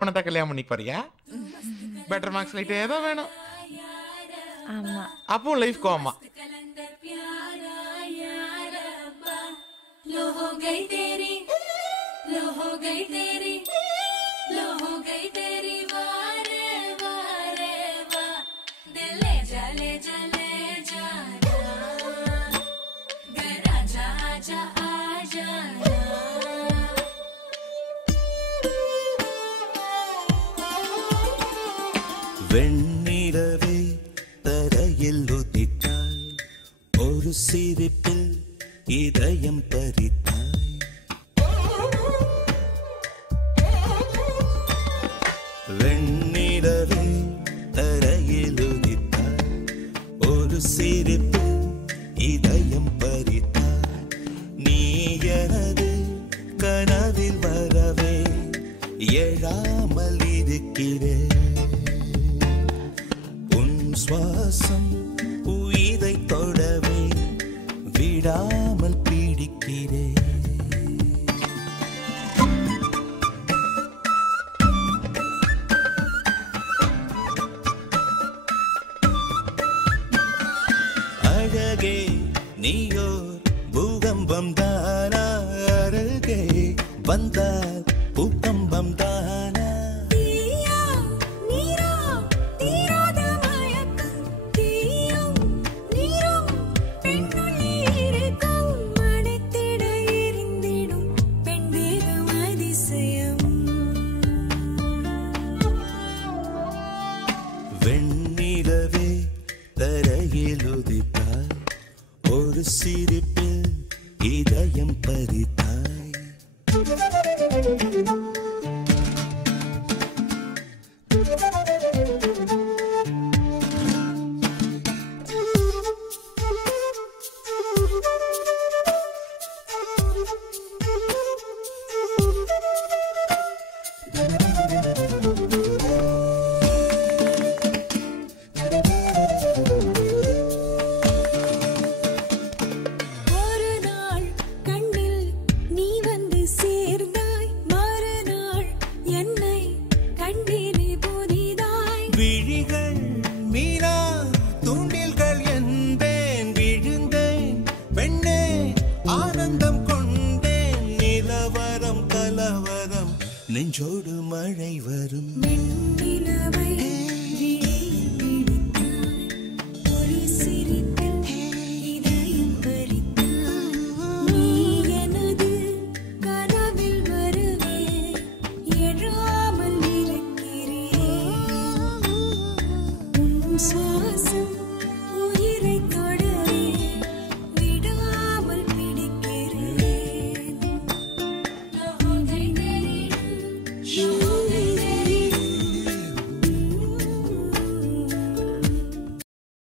உனதான் கல்யாணம் பண்ணி போறியா? பெட்டர் மார்க்ஸ் லைட்டே தான் வேணும். ஆமா. அப்போ லைஃப் கோமா. வெண்ணிலவே தரையில் உதித்தாய், ஒரு சிரிப்பில் இதயம் பறித்தாய். வெண்ணிலவே தரையில் உதித்தாய், ஒரு சிரிப்பில் இதயம் பறித்தாய். நீ எனது கனவில் வரவே எழாமல் இருக்கிறேன். சுவாசம் உயிரை தொடவே விடாமல் பிடிக்கிறேன். அழகே நீயோர் பூகம்பம் தானா, அருகே வந்தால் பூகம்பம் தானா. வெண்ணிலவே தரையில் உதித்தாய், ஒரு சிரிப்பில் இதயம் பறித்தாய். விழிகள் மீனா தூண்டில்கள் என்பேன், விழுந்தேன் பெண்ணே ஆனந்தம் கொண்டேன். நிலவரம் கலவரம் நெஞ்சோடு மழை வரும். So